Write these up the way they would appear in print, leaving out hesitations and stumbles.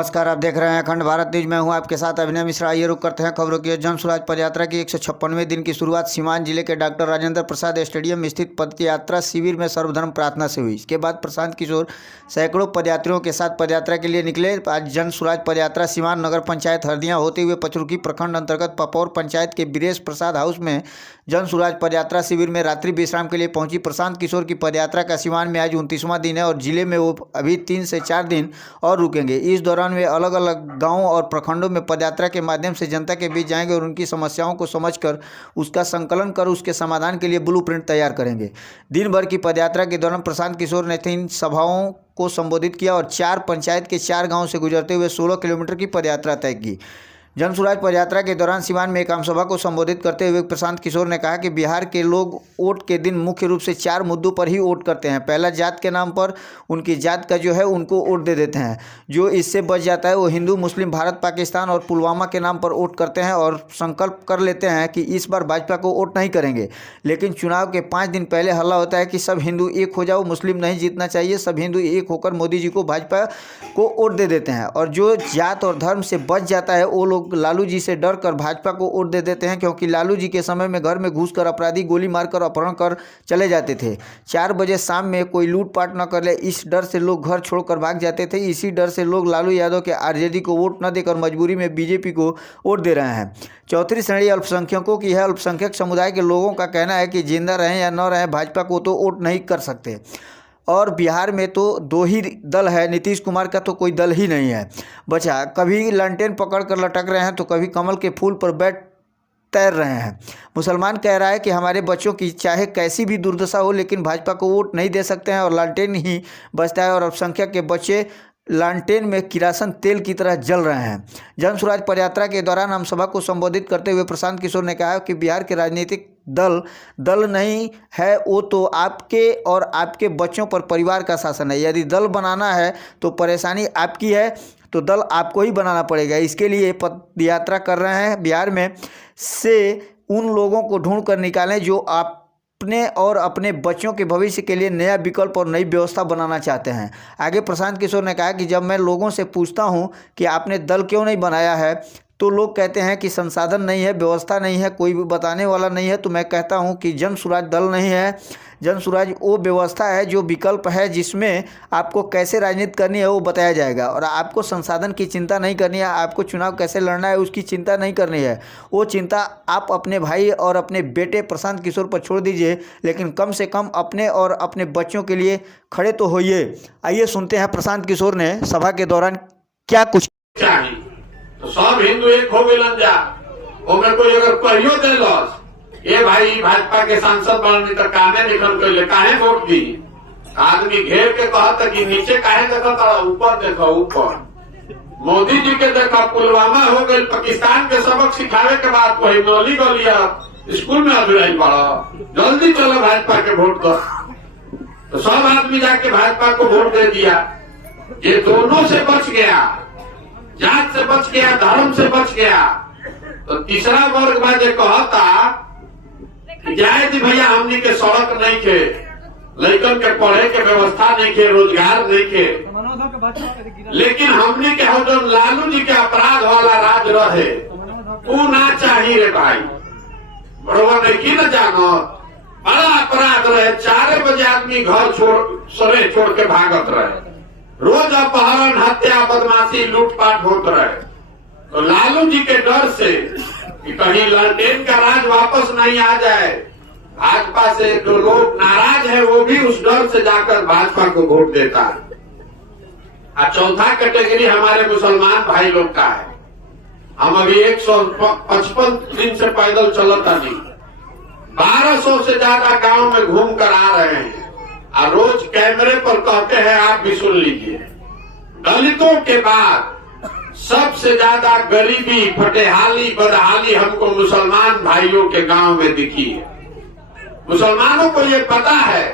नमस्कार, आप देख रहे हैं अखंड भारत न्यूज। मैं हूं आपके साथ अभिनय मिश्रा। आइए रुक करते हैं खबरों की। जन स्वराज पदयात्रा की 156वें दिन की शुरुआत सीवान जिले के डॉक्टर राजेंद्र प्रसाद स्टेडियम में स्थित पदयात्रा शिविर में सर्वधर्म प्रार्थना से हुई। इसके बाद प्रशांत किशोर सैकड़ों पदयात्रियों के साथ पदयात्रा के लिए निकले। आज जन स्वराज पदयात्रा सीवान नगर पंचायत हरदिया होते हुए पचरुखी प्रखंड अंतर्गत पपौर पंचायत के बीरेश प्रसाद हाउस में जन स्वराज पदयात्रा शिविर में रात्रि विश्राम के लिए पहुंची। प्रशांत किशोर की पदयात्रा का सीवान में आज 29वां दिन है और जिले में वो अभी 3 से 4 दिन और रुकेंगे। इस दौरान वे अलग अलग गांवों और प्रखंडों में पदयात्रा के माध्यम से जनता के बीच जाएंगे और उनकी समस्याओं को समझकर उसका संकलन कर उसके समाधान के लिए ब्लूप्रिंट तैयार करेंगे। दिन भर की पदयात्रा के दौरान प्रशांत किशोर ने 3 सभाओं को संबोधित किया और 4 पंचायत के 4 गाँव से गुजरते हुए 16 किलोमीटर की पदयात्रा तय की। जन स्वराज पदयात्रा के दौरान सीवान में एक आम सभा को संबोधित करते हुए प्रशांत किशोर ने कहा कि बिहार के लोग वोट के दिन मुख्य रूप से 4 मुद्दों पर ही वोट करते हैं। पहला, जात के नाम पर उनकी जात का जो है उनको वोट दे देते हैं। जो इससे बच जाता है वो हिंदू, मुस्लिम, भारत, पाकिस्तान और पुलवामा के नाम पर वोट करते हैं और संकल्प कर लेते हैं कि इस बार भाजपा को वोट नहीं करेंगे। लेकिन चुनाव के 5 दिन पहले हल्ला होता है कि सब हिंदू एक हो जाओ, मुस्लिम नहीं जीतना चाहिए, सब हिंदू एक होकर मोदी जी को, भाजपा को वोट दे देते हैं। और जो जात और धर्म से बच जाता है वो लोग लालू जी से डर कर भाजपा को वोट दे देते हैं, क्योंकि लालू जी के समय में घर में घुसकर अपराधी गोली मारकर अपहरण कर चले जाते थे। 4 बजे शाम में कोई लूटपाट न कर ले, इस डर से लोग घर छोड़कर भाग जाते थे। इसी डर से लोग लालू यादव के आरजेडी को वोट न देकर मजबूरी में बीजेपी को वोट दे रहे हैं। चौथी श्रेणी अल्पसंख्यकों की है। अल्पसंख्यक समुदाय के लोगों का कहना है कि जिंदा रहें या न रहें भाजपा को तो वोट नहीं कर सकते। और बिहार में तो 2 ही दल है, नीतीश कुमार का तो कोई दल ही नहीं है बचा। कभी लालटेन पकड़ कर लटक रहे हैं तो कभी कमल के फूल पर बैठ तैर रहे हैं। मुसलमान कह रहा है कि हमारे बच्चों की चाहे कैसी भी दुर्दशा हो लेकिन भाजपा को वोट नहीं दे सकते हैं और लालटेन ही बचता है और अल्पसंख्यक के बच्चे लालटेन में किरासन तेल की तरह जल रहे हैं। जन स्वराज पदयात्रा के दौरान आम सभा को संबोधित करते हुए प्रशांत किशोर ने कहा कि बिहार के राजनीतिक दल नहीं है, वो तो आपके और आपके बच्चों पर परिवार का शासन है। यदि दल बनाना है तो परेशानी आपकी है, तो दल आपको ही बनाना पड़ेगा। इसके लिए पदयात्रा कर रहे हैं। बिहार में से उन लोगों को ढूंढ कर निकालें जो अपने और अपने बच्चों के भविष्य के लिए नया विकल्प और नई व्यवस्था बनाना चाहते हैं। आगे प्रशांत किशोर ने कहा कि जब मैं लोगों से पूछता हूं कि आपने दल क्यों नहीं बनाया है तो लोग कहते हैं कि संसाधन नहीं है, व्यवस्था नहीं है, कोई भी बताने वाला नहीं है। तो मैं कहता हूं कि जन स्वराज दल नहीं है, जन स्वराज वो व्यवस्था है जो विकल्प है जिसमें आपको कैसे राजनीति करनी है वो बताया जाएगा और आपको संसाधन की चिंता नहीं करनी है, आपको चुनाव कैसे लड़ना है उसकी चिंता नहीं करनी है। वो चिंता आप अपने भाई और अपने बेटे प्रशांत किशोर पर छोड़ दीजिए, लेकिन कम से कम अपने और अपने बच्चों के लिए खड़े तो होइए। आइए सुनते हैं प्रशांत किशोर ने सभा के दौरान क्या कुछ चाहिए। तो सब हिंदू एक हो गए जा ओमे कोई अगर कहियो दे लॉस ये भाई भाजपा के सांसद बनने तो कामे निकल कर काहे वोट दी। आदमी घेर के कहता कि नीचे काहे देखा था, ऊपर देखो ऊपर। मोदी जी के देखा पुलवामा हो गई, पाकिस्तान के सबक सिखावे के बाद वही नौली गलिया स्कूल में अधूराई पड़ा। जल्दी चलो भाजपा के वोट दो। तो सब आदमी जाके भाजपा को वोट दे दिया। ये दोनों से बच गया, जात से बच गया, धर्म से बच गया। तो तीसरा वर्ग में जो कहता जाए थी भैया हमनी के सड़क नहीं थे, लड़कन के पढ़े के व्यवस्था नहीं थे, रोजगार नहीं थे, लेकिन हमनी के जो लालू जी के अपराध वाला राज रहे वो ना चाहिए रे भाई। बरोबर नहीं की न जानो, बड़ा अपराध रहे। 4 बजे आदमी घर सरे छोड़ के भागत रहे, रोज अपहरण, हत्या, बदमाशी, लूटपाट होत रहे। तो लालू जी के डर से कि कहीं लालटेन का राज वापस नहीं आ जाए, भाजपा से जो लोग नाराज है वो भी उस डर से जाकर भाजपा को वोट देता है। और चौथा कैटेगरी हमारे मुसलमान भाई लोग का है। हम अभी 155 दिन से पैदल चलता नहीं, 1200 से ज्यादा गांव में घूम कर आ रहे हैं और रोज कैमरे पर कहते हैं, आप भी सुन लीजिए। दलितों के बाद सबसे ज्यादा गरीबी, फटेहाली, बदहाली हमको मुसलमान भाइयों के गांव में दिखी है। मुसलमानों को ये पता है,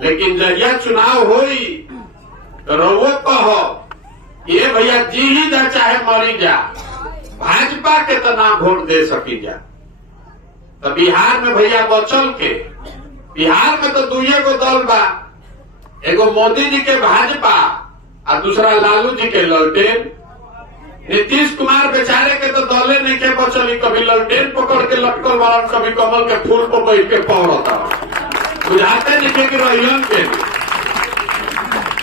लेकिन जब यह चुनाव हुई तो रवो कहो ये भैया जी ही जा चाहे मरी जा, भाजपा के तो ना वोट दे सकी जा। तो बिहार में भैया बचल के, बिहार में तो 2 गो दल बा, एगो मोदी जी के भाजपा और दूसरा लालू जी के लालटेन। नीतीश कुमार बेचारे के तो दले नहीं के बचली, कभी ललटेन पकड़ के लटकल वाला, कभी कमल के फूल पर बैठ के पौड़ता, बुझाते नहीं कि रहियन के।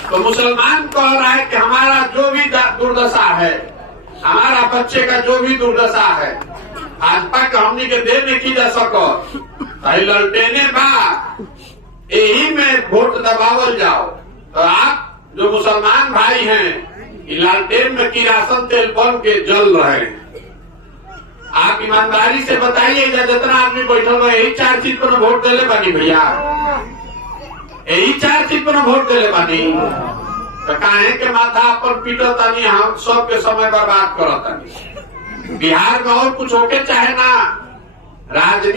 तो मुसलमान कह रहा है कि हमारा जो भी दुर्दशा है, हमारा बच्चे का जो भी दुर्दशा है, भाजपा के हमनी के दे नहीं की जा सको, ललटेने बा यही में वोट दबावल जाओ। तो आप जो मुसलमान भाई हैं, लालटेन में किरासन तेल बन के जल रहे हैं। आप ईमानदारी से बताइए, जितना आदमी बैठल है यही 4 चीज पर वोट देले बानी भैया, यही 4 चीज पर वोट देले बानी। तो काहे के माथा पर पीटो तानी, हम सबके समय बर्बाद करो तानी। बिहार में और कुछ होके चाहे ना, राजनीति